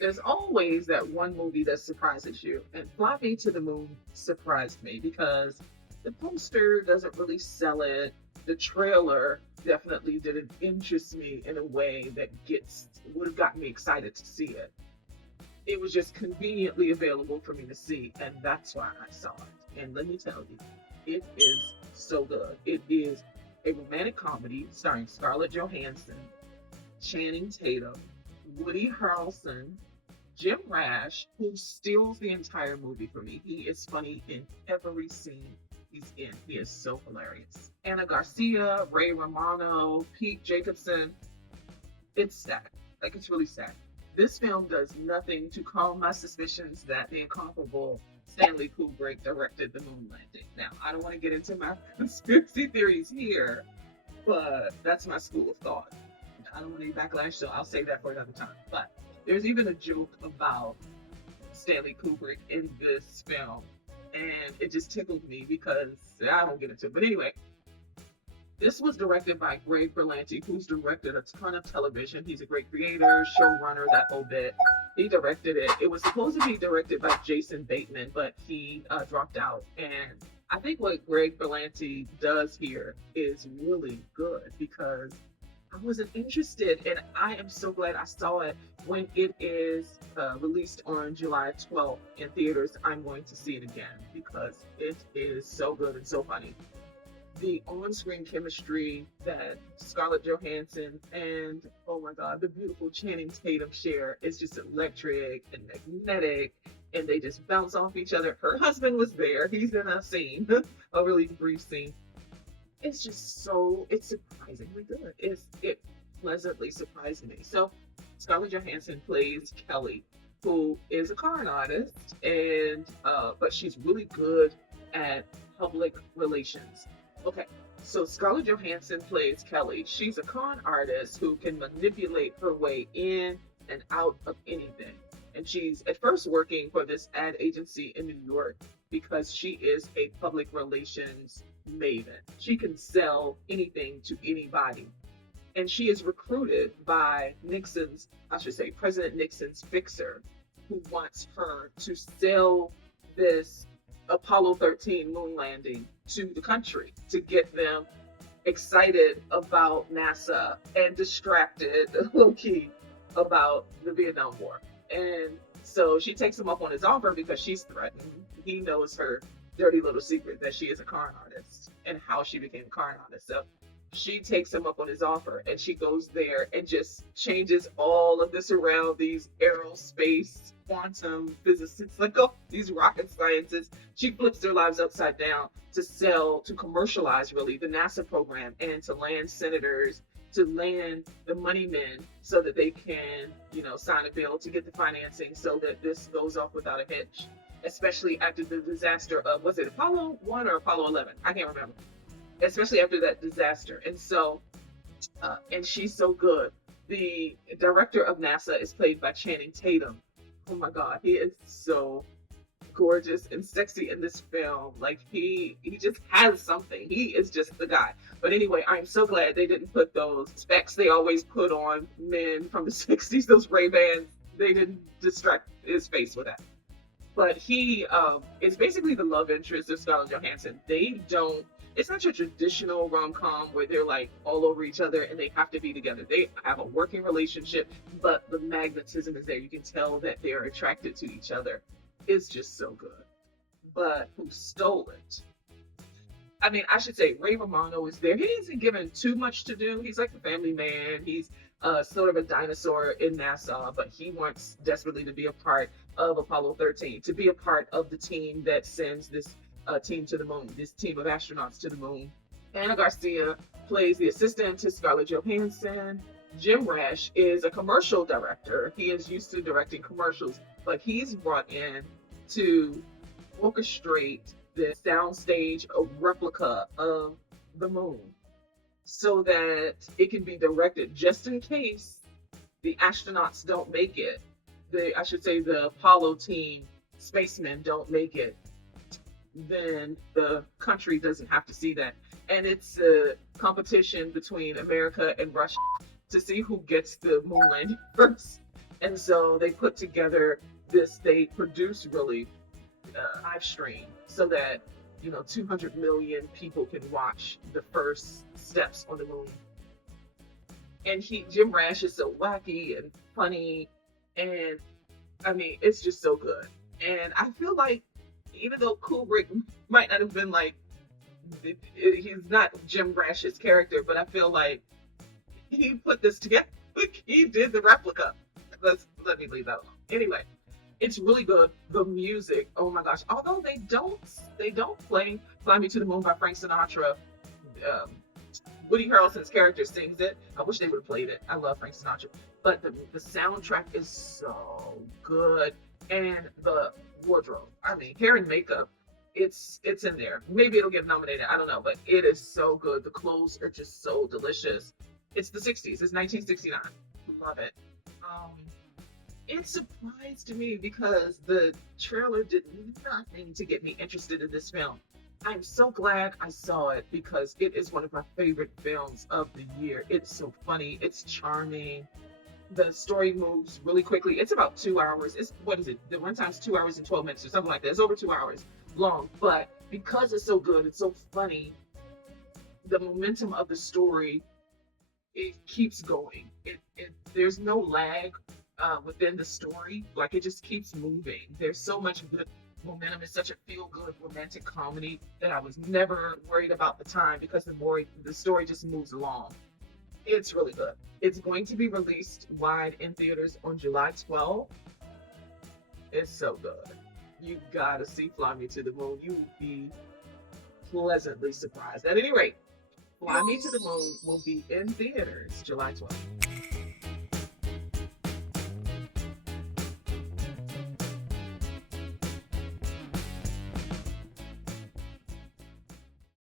There's always that one movie that surprises you, and Fly Me to the Moon surprised me because the poster doesn't really sell it. The trailer definitely didn't interest me in a way that gets would have gotten me excited to see it. It was just conveniently available for me to see, and that's why I saw it. And let me tell you, it is so good. It is a romantic comedy starring Scarlett Johansson, Channing Tatum, Woody Harrelson, Jim Rash, who steals the entire movie for me. He is funny in every scene he's in. He is so hilarious. Anna Garcia, Ray Romano, Pete Jacobson. It's sad. Like, it's really sad. This film does nothing to calm my suspicions that the incomparable Stanley Kubrick directed the moon landing. Now, I don't want to get into my conspiracy theories here, but that's my school of thought. I don't want any backlash, so I'll save that for another time. But there's even a joke about Stanley Kubrick in this film, and it just tickled me because I don't get into it. But anyway, this was directed by Greg Berlanti, who's directed a ton of television. He's a great creator, showrunner, that whole bit. He directed it. It was supposed to be directed by Jason Bateman, but he dropped out. And I think what Greg Berlanti does here is really good because I wasn't interested, and I am so glad I saw it when it is released on July 12th in theaters. I'm going to see it again because it is so good and so funny. The on-screen chemistry that Scarlett Johansson and, oh my God, the beautiful Channing Tatum share is just electric and magnetic, and they just bounce off each other. Her husband was there; he's in a scene, a really brief scene. It's just it's surprisingly good. It pleasantly surprised me. So Scarlett Johansson plays Kelly, who is a con artist, and but she's really good at public relations. Okay, so Scarlett Johansson plays Kelly. She's a con artist who can manipulate her way in and out of anything. And she's at first working for this ad agency in New York because she is a public relations maven. She can sell anything to anybody. And she is recruited by President Nixon's fixer, who wants her to sell this Apollo 13 moon landing to the country to get them excited about NASA and distracted, low key, about the Vietnam War. And so she takes him up on his offer because she's threatened. He knows her dirty little secret that she is a con artist and how she became a con artist. So she takes him up on his offer and she goes there and just changes all of this around, these aerospace quantum physicists, like these rocket scientists. She flips their lives upside down to commercialize really the NASA program and to land senators, to land the money men so that they can, sign a bill to get the financing so that this goes off without a hitch, especially after the disaster of, was it Apollo 1 or Apollo 11? I can't remember. Especially after that disaster. And so, and she's so good. The director of NASA is played by Channing Tatum. Oh my God, he is so gorgeous and sexy in this film. Like he just has something. He is just the guy. But anyway, I'm so glad they didn't put those specs they always put on men from the 60s, those Ray-Bans. They didn't distract his face with that. But he is basically the love interest of Scarlett Johansson. It's not your traditional rom-com where they're like all over each other and they have to be together. They have a working relationship, but the magnetism is there. You can tell that they're attracted to each other. It's just so good. But who stole it? I mean, I should say Ray Romano is there. He isn't given too much to do. He's like the family man. He's sort of a dinosaur in NASA, but he wants desperately to be a part of Apollo 13, to be a part of the team that sends this team to the moon, this team of astronauts to the moon. Anna Garcia plays the assistant to Scarlett Johansson. Jim Rash is a commercial director. He is used to directing commercials, but he's brought in to orchestrate the soundstage, a replica of the moon, so that it can be directed just in case the astronauts don't make it. The Apollo team spacemen don't make it, then the country doesn't have to see that. And it's a competition between America and Russia to see who gets the moon landing first. And so they put together this, they produced really live stream so that 200 million people can watch the first steps on the moon. And Jim Rash is so wacky and funny, and I mean it's just so good. And I feel like even though Kubrick might not have been like, he's not Jim Rash's character, but I feel like he put this together. He did the replica. Let me leave that alone. Anyway, it's really good. The music, oh my gosh! Although they don't play "Fly Me to the Moon" by Frank Sinatra. Um, Woody Harrelson's character sings it. I wish they would have played it. I love Frank Sinatra, but the soundtrack is so good, and the wardrobe. I mean, hair and makeup. It's in there. Maybe it'll get nominated. I don't know, but it is so good. The clothes are just so delicious. It's the '60s. It's 1969. Love it. Um, it surprised me because the trailer did nothing to get me interested in this film. I'm so glad I saw it because it is one of my favorite films of the year. It's so funny, it's charming. The story moves really quickly. It's about 2 hours. It's what is it? The runtime's 2 hours and 12 minutes or something like that. It's over 2 hours long. But because it's so good, it's so funny, the momentum of the story, it keeps going. There's no lag within the story. Like it just keeps moving. There's so much good momentum. It's such a feel-good romantic comedy that I was never worried about the time because the story just moves along. It's really good. It's going to be released wide in theaters on July 12th. It's so good. You gotta see Fly Me to the Moon. You will be pleasantly surprised. At any rate, Fly Me to the Moon will be in theaters July 12th.